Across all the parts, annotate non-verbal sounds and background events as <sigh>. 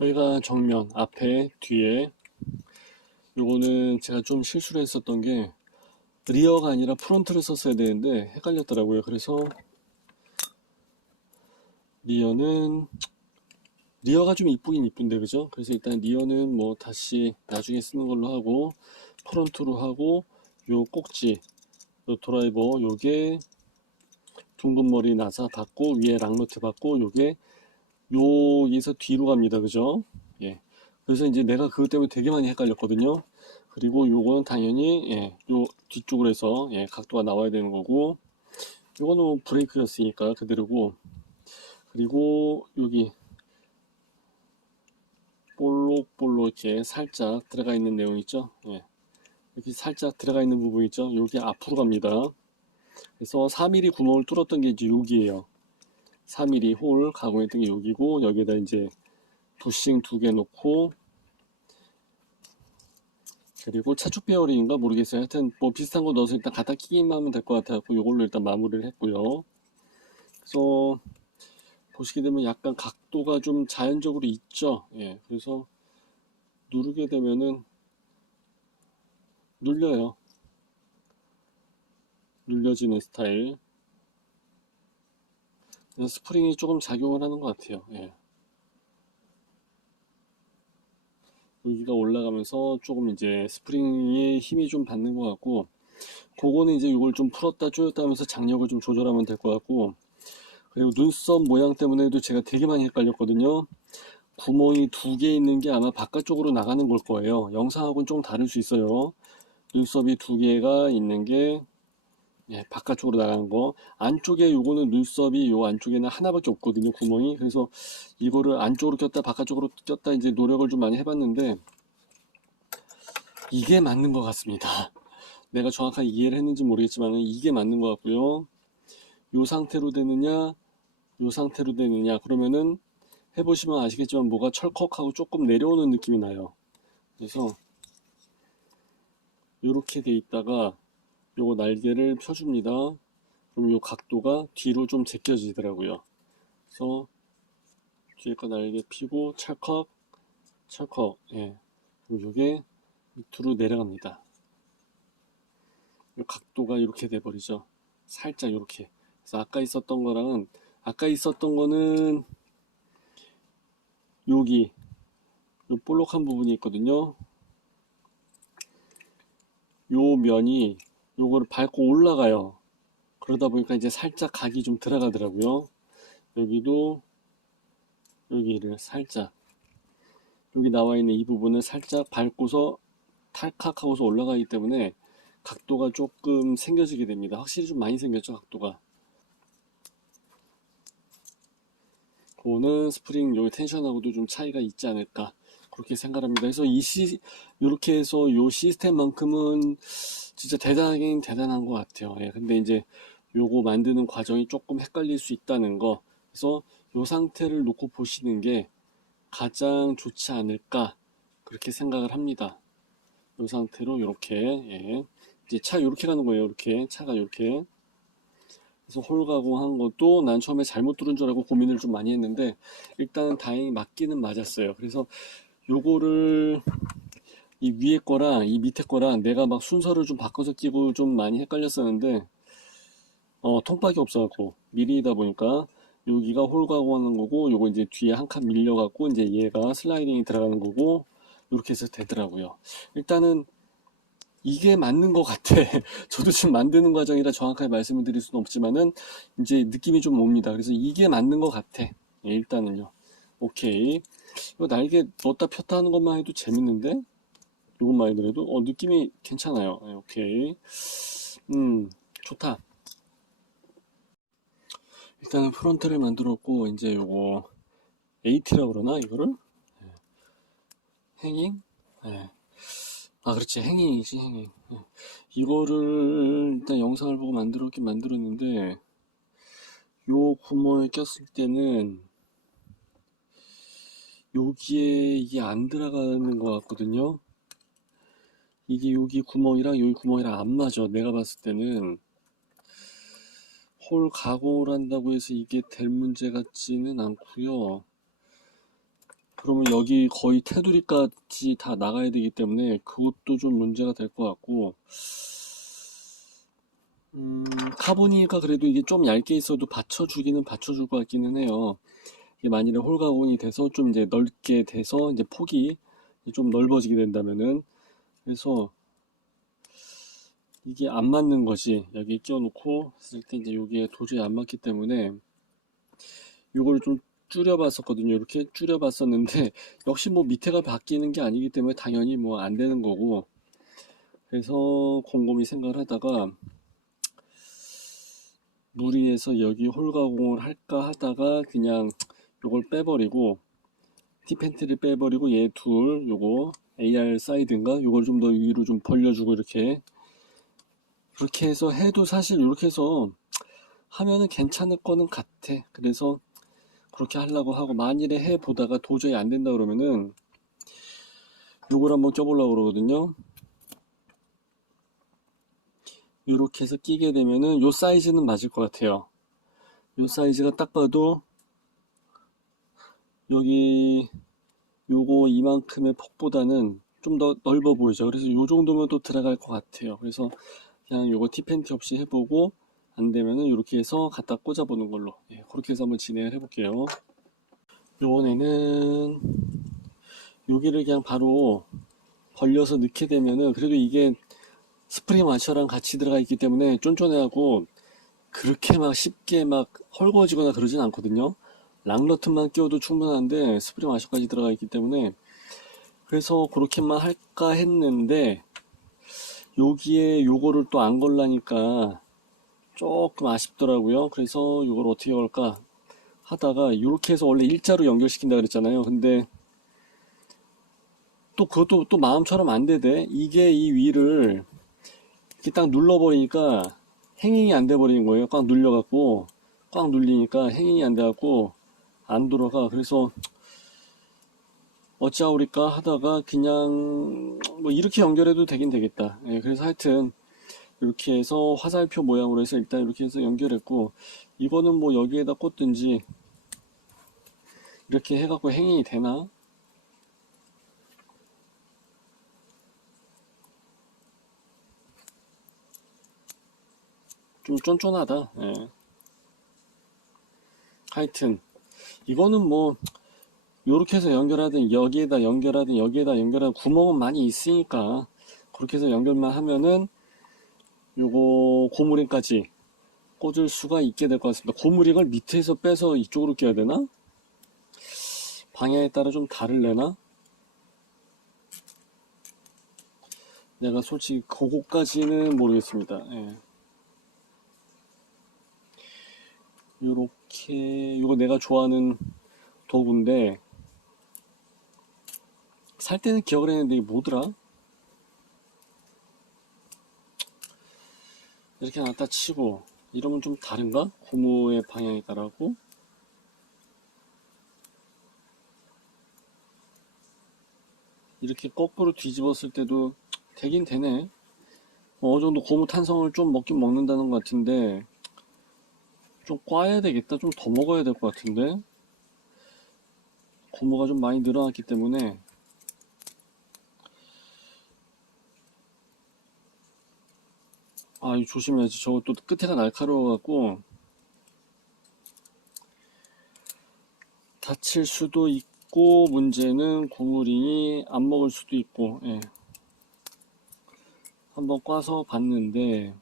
여기가 정면, 앞에, 뒤에. 요거는 제가 좀 실수를 했었던 게 리어가 아니라 프론트를 썼어야 되는데 헷갈렸더라고요. 그래서 리어는 리어가 좀 이쁘긴 이쁜데 그죠? 그래서 일단 리어는 뭐 다시 나중에 쓰는 걸로 하고 프론트로 하고 요 꼭지 요 드라이버 요게 둥근 머리 나사 받고 위에 락노트 받고 요게 여기서 뒤로 갑니다 그죠? 예. 그래서 이제 내가 그것 때문에 되게 많이 헷갈렸거든요. 그리고 요거는 당연히 예, 요 뒤쪽으로 해서 예, 각도가 나와야 되는 거고 요거는 뭐 브레이크였으니까 그대로고 그리고 여기 볼록볼록 이렇게 살짝 들어가 있는 내용 있죠? 예. 여기 살짝 들어가 있는 부분 있죠? 여기 앞으로 갑니다. 그래서 4mm 구멍을 뚫었던 게 이제 여기에요. 4mm 홀 가공했던 게 여기고 여기에다 이제 부싱 두개 놓고 그리고 차축 베어링인가 모르겠어요. 하여튼 뭐 비슷한 거 넣어서 일단 갖다 끼기만 하면 될 것 같아갖고 이걸로 일단 마무리를 했고요. 그래서 보시게 되면 약간 각도가 좀 자연적으로 있죠. 예, 그래서 누르게 되면은 눌려요. 눌려지는 스타일. 스프링이 조금 작용을 하는 것 같아요. 예. 여기가 올라가면서 조금 이제 스프링의 힘이 좀 받는 것 같고, 그거는 이제 이걸 좀 풀었다 조였다 하면서 장력을 좀 조절하면 될 것 같고, 그리고 눈썹 모양 때문에도 제가 되게 많이 헷갈렸거든요. 구멍이 두 개 있는 게 아마 바깥쪽으로 나가는 걸 거예요. 영상하고는 좀 다를 수 있어요. 눈썹이 두 개가 있는 게 예, 바깥쪽으로 나가는 거. 안쪽에 요거는 눈썹이 요 안쪽에는 하나밖에 없거든요. 구멍이. 그래서 이거를 안쪽으로 꼈다 바깥쪽으로 꼈다 이제 노력을 좀 많이 해봤는데 이게 맞는 것 같습니다. <laughs> 내가 정확하게 이해를 했는지 모르겠지만 이게 맞는 것 같고요. 요 상태로 되느냐 요 상태로 되느냐 그러면은 해보시면 아시겠지만 뭐가 철컥하고 조금 내려오는 느낌이 나요 그래서 요렇게 돼 있다가 요거 날개를 펴줍니다. 그럼 요 각도가 뒤로 좀 제껴지더라고요. 그래서 뒤에 거 날개 피고 찰컥 찰컥 예. 그럼 요게 밑으로 내려갑니다. 요 각도가 이렇게 돼 버리죠. 살짝 이렇게. 그래서 아까 있었던 거랑은 아까 있었던 거는 여기 요 볼록한 부분이 있거든요. 요 면이 요거를 밟고 올라가요. 그러다 보니까 이제 살짝 각이 좀 들어가더라고요. 여기도 여기를 살짝 여기 나와 있는 이 부분을 살짝 밟고서 탈칵하고서 올라가기 때문에 각도가 조금 생겨지게 됩니다. 확실히 좀 많이 생겼죠, 각도가. 그거는 스프링 요 텐션하고도 좀 차이가 있지 않을까 그렇게 생각합니다. 그래서 이 시, 이렇게 해서 요 시스템만큼은 진짜 대단하긴 대단한 것 같아요. 예, 근데 이제 요거 만드는 과정이 조금 헷갈릴 수 있다는 거. 그래서 요 상태를 놓고 보시는 게 가장 좋지 않을까 그렇게 생각을 합니다. 요 상태로 이렇게 예. 이제 차 이렇게 가는 거예요. 이렇게 차가 이렇게. 그래서 홀 가공한 것도 난 처음에 잘못 들은 줄 알고 고민을 좀 많이 했는데 일단 다행히 맞기는 맞았어요. 그래서 요거를 이 위에 거랑 이 밑에 거랑 내가 막 순서를 좀 바꿔서 끼고 좀 많이 헷갈렸었는데 어 통박이 없어갖고 미리다 보니까 여기가 홀 가공하는 거고 요거 이제 뒤에 한 칸 밀려갖고 이제 얘가 슬라이딩이 들어가는 거고 이렇게 해서 되더라고요. 일단은 이게 맞는 것 같아. <laughs> 저도 지금 만드는 과정이라 정확하게 말씀을 드릴 수는 없지만은 이제 느낌이 좀 옵니다. 그래서 이게 맞는 것 같아. 예, 일단은요. 오케이. 이거 날개 넣었다 폈다 하는 것만 해도 재밌는데? 이것만 해도 어, 느낌이 괜찮아요. 예, 오케이. 음, 좋다. 일단은 프론트를 만들었고, 이제 요거, AT라고 그러나, 이거를? 예. 행잉? 예. 아, 그렇지. 행잉이지, 행잉. 예. 이거를 일단 영상을 보고 만들었긴 만들었는데, 요 구멍에 꼈을 때는, 여기에 이게 안 들어가는 것 같거든요. 이게 여기 구멍이랑 여기 구멍이랑 안 맞아. 내가 봤을 때는. 홀 가공을 한다고 해서 이게 될 문제 같지는 않고요. 그러면 여기 거의 테두리까지 다 나가야 되기 때문에 그것도 좀 문제가 될 것 같고, 음, 카보니가 그래도 이게 좀 얇게 있어도 받쳐주기는 받쳐줄 것 같기는 해요. 만일에 홀가공이 돼서 좀 이제 넓게 돼서 이제 폭이 좀 넓어지게 된다면은, 그래서 이게 안 맞는 것이 여기 끼워놓고 했을 때 이제 여기에 도저히 안 맞기 때문에 이거를 좀 줄여봤었거든요. 이렇게 줄여봤었는데 <laughs> 역시 뭐 밑에가 바뀌는 게 아니기 때문에 당연히 뭐 안 되는 거고 그래서 곰곰이 생각을 하다가 무리해서 여기 홀가공을 할까 하다가 그냥 요걸 빼버리고 티팬트를 빼버리고 얘 둘 요거 AR 사이드인가 요걸 좀 더 위로 좀 벌려주고 이렇게 그렇게 해서 해도 사실 이렇게 해서 하면은 괜찮을 거는 같아. 그래서 그렇게 하려고 하고 만일에 해 보다가 도저히 안 된다 그러면은 요걸 한번 껴보려고 그러거든요. 요렇게 해서 끼게 되면은 요 사이즈는 맞을 것 같아요. 요 사이즈가 딱 봐도 여기 요거 이만큼의 폭보다는 좀 더 넓어 보이죠. 그래서 요 정도면 또 들어갈 것 같아요. 그래서 그냥 요거 티팬티 없이 해보고 안 되면은 이렇게 해서 갖다 꽂아 보는 걸로 예, 그렇게 해서 한번 진행을 해 볼게요. 요번에는 여기를 그냥 바로 벌려서 넣게 되면은 그래도 이게 스프링 와셔랑 같이 들어가 있기 때문에 쫀쫀해하고 그렇게 막 쉽게 막 헐거워지거나 그러진 않거든요. 랑러튼만 끼워도 충분한데 스프링 와셔까지 들어가 있기 때문에 그래서 그렇게만 할까 했는데 여기에 요거를 또 안 걸라니까 조금 아쉽더라고요. 그래서 요걸 어떻게 걸까 하다가 이렇게 해서 원래 일자로 연결시킨다 그랬잖아요. 근데 또 그것도 또 마음처럼 안 되대. 이게 이 위를 이렇게 딱 눌러버리니까 행잉이 안 돼 버리는 거예요. 꽉 눌려갖고 꽉 눌리니까 행잉이 안 돼갖고 안 돌아가. 그래서 어찌하오리까 하다가 그냥 뭐 이렇게 연결해도 되긴 되겠다. 예, 그래서 하여튼 이렇게 해서 화살표 모양으로 해서 일단 이렇게 해서 연결했고 이거는 뭐 여기에다 꽂든지 이렇게 해갖고 행인이 되나? 좀 쫀쫀하다. 예. 하여튼 이거는 뭐 요렇게 해서 연결하든 여기에다 연결하든 여기에다 연결하든 구멍은 많이 있으니까 그렇게 해서 연결만 하면은 요거 고무링까지 꽂을 수가 있게 될 것 같습니다. 고무링을 밑에서 빼서 이쪽으로 껴야 되나? 방향에 따라 좀 다를래나? 내가 솔직히 그거까지는 모르겠습니다. 예. 요렇게 요거 내가 좋아하는 도구인데 살 때는 기억을 했는데 이게 뭐더라? 이렇게 놨다 치고 이러면 좀 다른가? 고무의 방향에 따라고 이렇게 거꾸로 뒤집었을 때도 되긴 되네 어느 정도 고무 탄성을 좀 먹긴 먹는다는 것 같은데 좀 꽈야 되겠다. 좀 더 먹어야 될 것 같은데. 고무가 좀 많이 늘어났기 때문에. 아, 이거 조심해야지. 저거 또 끝에가 날카로워갖고. 다칠 수도 있고 문제는 고무링이 안 먹을 수도 있고 예. 한번 꽈서 봤는데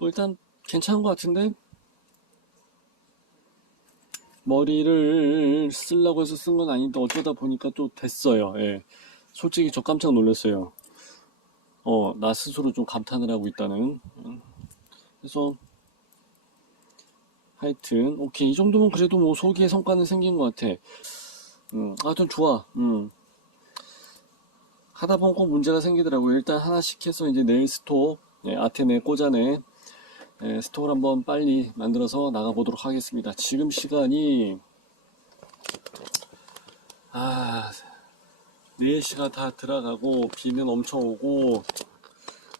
뭐 일단 괜찮은 것 같은데 머리를 쓰려고 해서 쓴 건 아닌데 어쩌다 보니까 또 됐어요. 예. 솔직히 저 깜짝 놀랐어요. 어, 나 스스로 좀 감탄을 하고 있다는. 음. 그래서 하여튼 오케이 이 정도면 그래도 뭐 소기의 성과는 생긴 것 같아. 음, 하여튼 좋아. 음. 하다 보면 꼭 문제가 생기더라고요. 일단 하나씩 해서 이제 네일 스톡, 예, 아테네 꽂아내 예, 스톡을 한번 빨리 만들어서 나가보도록 하겠습니다. 지금 시간이 아 4시가 다 들어가고 비는 엄청 오고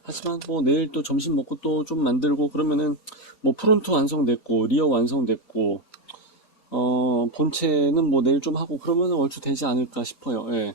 하지만 뭐 내일 또 점심 먹고 또 좀 만들고 그러면은 뭐 프론트 완성됐고 리어 완성됐고 어 본체는 뭐 내일 좀 하고 그러면은 얼추 되지 않을까 싶어요. 예.